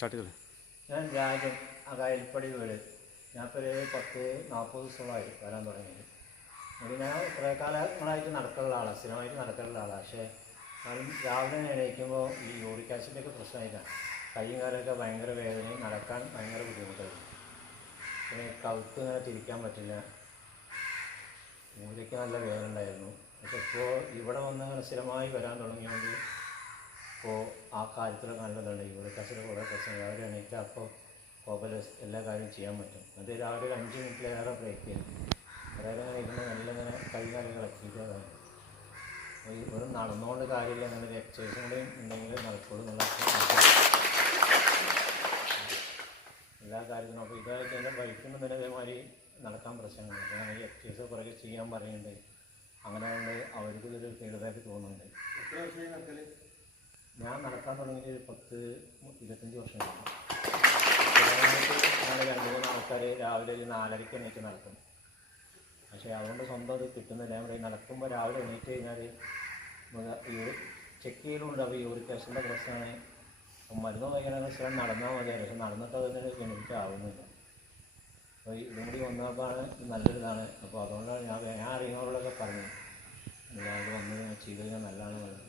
Start ചെയ്തത്. ഞാൻ രാജൻ അകായൽപ്പടി വീട്. ഞാനിപ്പോൾ ഒരു 10-40 ദിവസമായി വരാൻ തുടങ്ങിയത്. അത് ഞാൻ കുറേ കാലങ്ങളായിട്ട് നടക്കാനുള്ള ആളാണ്, സ്ഥിരമായിട്ട് നടക്കാനുള്ള ആളാണ്. പക്ഷേ രാവിലെ എണീക്കുമ്പോൾ ഈ യൂറിക് ആസിഡിൻ്റെ പ്രശ്നമായിട്ടാണ്. കൈയും കാലൊക്കെ ഭയങ്കര വേദനയും നടക്കാൻ ഭയങ്കര ബുദ്ധിമുട്ടായിരുന്നു. പിന്നെ കവുത്ത് ഇങ്ങനെ തിരിക്കാൻ പറ്റില്ല, മൂലയ്ക്ക് നല്ല വേദന ഉണ്ടായിരുന്നു. പക്ഷെ ഇപ്പോൾ ഇവിടെ വന്ന് സ്ഥിരമായി വരാൻ തുടങ്ങിയതുകൊണ്ട് ഇപ്പോൾ ആ കാര്യത്തിലൊക്കെ നല്ലതുണ്ട്. യൂറിക് ആസിഡ് കുറേ പ്രശ്നം രാവിലെ എണീറ്റാൽ അപ്പോൾ കുഴപ്പമില്ല, എല്ലാ കാര്യവും ചെയ്യാൻ പറ്റും. അത് രാവിലെ ഒരു 5 മിനിറ്റിലേറെ ബ്രേക്ക് ചെയ്യും. അതായത് അങ്ങനെ ഇരുന്ന് നല്ല ഇങ്ങനെ കൈ കാലുകൾ ഇളക്കിയിട്ടാണ്. അപ്പോൾ ഈ വെറും നടന്നുകൊണ്ട് കാര്യമില്ല, അങ്ങനെ ഒരു എക്സസൈസും കൂടി ഉണ്ടെങ്കിൽ നടക്കുള്ളൂ എന്നുള്ള എല്ലാ കാര്യത്തിനും. അപ്പോൾ ഇതായിട്ട് എൻ്റെ വൈഫിനും തന്നെ ഇതേമാതിരി നടക്കാൻ പ്രശ്നങ്ങളുണ്ട്. അപ്പോൾ ഞാൻ ഈ എക്സസൈസ് കുറേ ചെയ്യാൻ പറയുന്നുണ്ട്. അങ്ങനെ കൊണ്ട് അവർക്ക് ഇതൊരു ഫീഡ്ബാക്ക് തോന്നുന്നുണ്ട്. ഞാൻ നടക്കാൻ തുടങ്ങിയിട്ട് ഒരു 10-25 വർഷം കഴിഞ്ഞു. ഞങ്ങൾ 2-3 ആൾക്കാർ രാവിലെ ഒരു 4:30 എണീറ്റ് നടക്കും. പക്ഷേ അതുകൊണ്ട് സ്വന്തം അത് കിട്ടുന്നില്ല. നമ്മൾ നടക്കുമ്പോൾ രാവിലെ എണീറ്റ് കഴിഞ്ഞാൽ ചെക്ക് ചെയ്യലുണ്ട്. അപ്പോൾ യൂറിക് ആസിഡിൻ്റെ പ്രശ്നമാണ്. മരുന്ന് കഴിക്കണമെങ്കിൽ സ്ഥിരം നടന്നാൽ മതിയായിരുന്നു. പക്ഷെ നടന്നിട്ട് അതിന് ബെനിഫിറ്റ് ആവുന്നില്ല. അപ്പോൾ ഇതും കൂടി വന്നപ്പോൾ നല്ലൊരിതാണ്. അപ്പോൾ അതുകൊണ്ടാണ് ഞാൻ അറിയുന്നവരോടൊക്കെ പറഞ്ഞു, അത് വന്ന് ചെയ്ത് കഴിഞ്ഞാൽ നല്ലതാണ്.